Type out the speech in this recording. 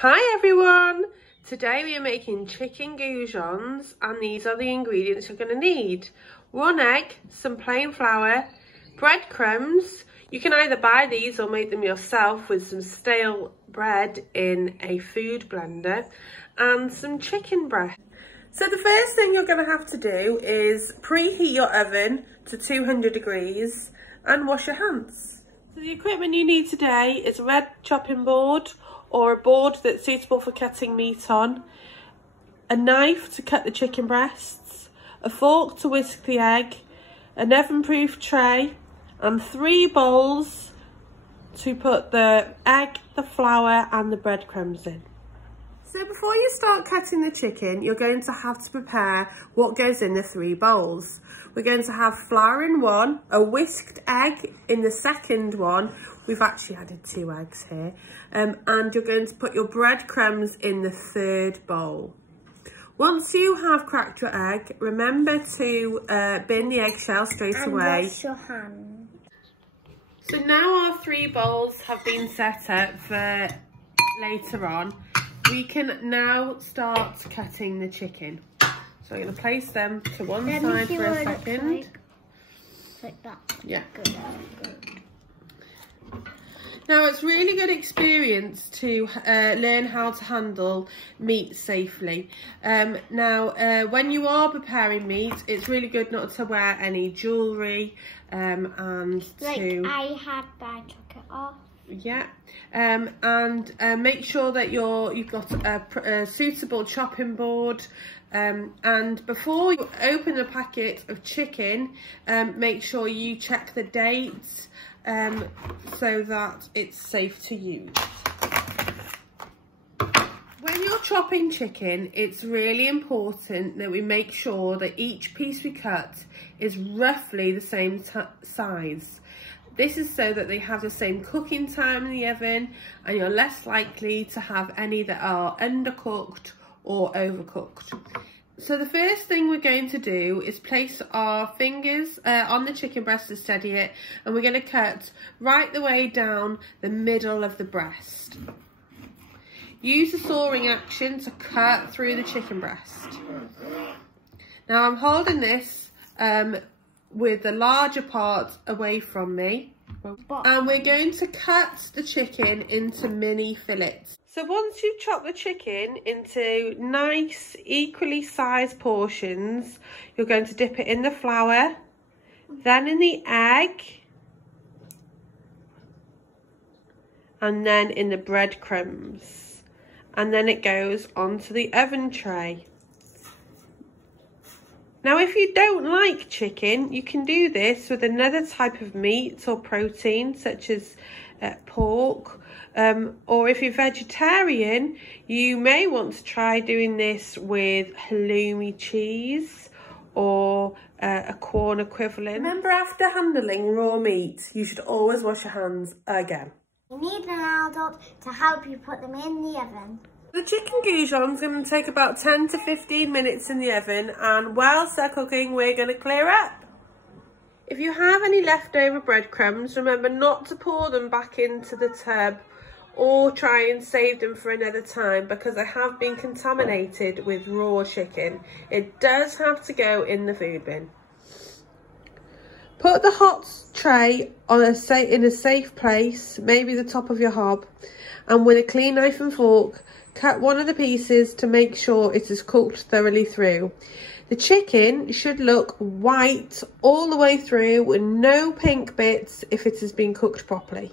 Hi everyone! Today we are making chicken goujons and these are the ingredients you're going to need. 1 egg, some plain flour, breadcrumbs. You can either buy these or make them yourself with some stale bread in a food blender and some chicken breast. So the first thing you're going to have to do is preheat your oven to 200 degrees and wash your hands. So the equipment you need today is a red chopping board or a board that's suitable for cutting meat on, a knife to cut the chicken breasts, a fork to whisk the egg, an oven-proof tray, and 3 bowls to put the egg, the flour and the breadcrumbs in. So before you start cutting the chicken, you're going to have to prepare what goes in the 3 bowls. We're going to have flour in one, a whisked egg in the second one. We've actually added 2 eggs here. And you're going to put your breadcrumbs in the 3rd bowl. Once you have cracked your egg, remember to bin the eggshell straight away. Wash your hands. So now our 3 bowls have been set up for later on. We can now start cutting the chicken. So I'm going to place them to one side for a second. Like that. Yeah. Good. Now it's really good experience to learn how to handle meat safely. When you are preparing meat, it's really good not to wear any jewellery and like I had, but I took it off. Yeah, and make sure that you've got a suitable chopping board. And before you open a packet of chicken, make sure you check the dates so that it's safe to use. When you're chopping chicken, it's really important that we make sure that each piece we cut is roughly the same size. This is so that they have the same cooking time in the oven and you're less likely to have any that are undercooked or overcooked. So the first thing we're going to do is place our fingers on the chicken breast to steady it, and we're going to cut right the way down the middle of the breast. Use the sawing action to cut through the chicken breast. Now I'm holding this with the larger part away from me, and we're going to cut the chicken into mini fillets. So once you've chopped the chicken into nice equally sized portions, you're going to dip it in the flour, then in the egg, and then in the breadcrumbs, and then it goes onto the oven tray. Now, if you don't like chicken, you can do this with another type of meat or protein, such as pork. Or if you're vegetarian, you may want to try doing this with halloumi cheese or a corn equivalent. Remember, after handling raw meat, you should always wash your hands again. You need an adult to help you put them in the oven. The chicken goujons are going to take about 10 to 15 minutes in the oven, and whilst they're cooking, we're going to clear up. If you have any leftover breadcrumbs, remember not to pour them back into the tub or try and save them for another time, because they have been contaminated with raw chicken. It does have to go in the food bin. Put the hot tray on in a safe place, maybe the top of your hob, and with a clean knife and fork, cut one of the pieces to make sure it is cooked thoroughly through. The chicken should look white all the way through with no pink bits if it has been cooked properly.